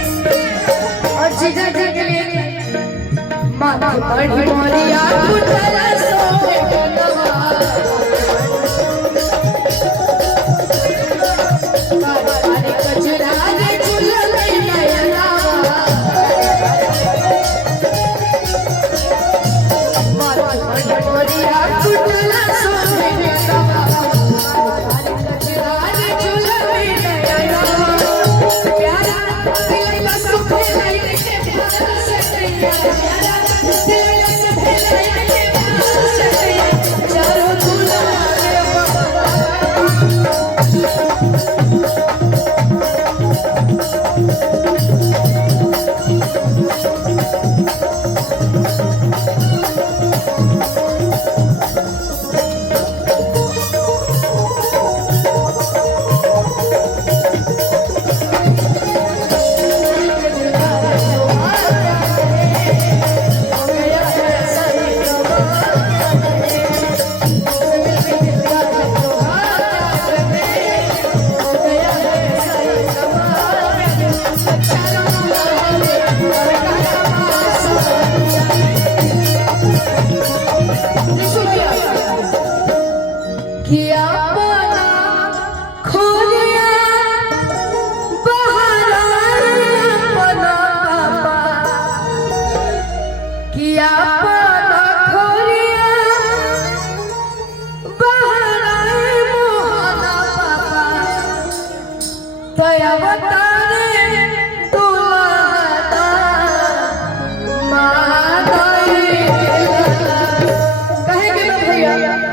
और जीजा जी के लिए माथा बड़ी मोरिया कुटला सोए गनवा कारे कचरा रे झुलले नयनावा माथा बड़ी मोरिया कुटला सोए गनवा कारे कचरा रे झुलले नयनावा प्यारा दिल का सुख लाई के प्यार से प्यारा दिल से लाई के प्यार से चारों दुनिया रे बाबा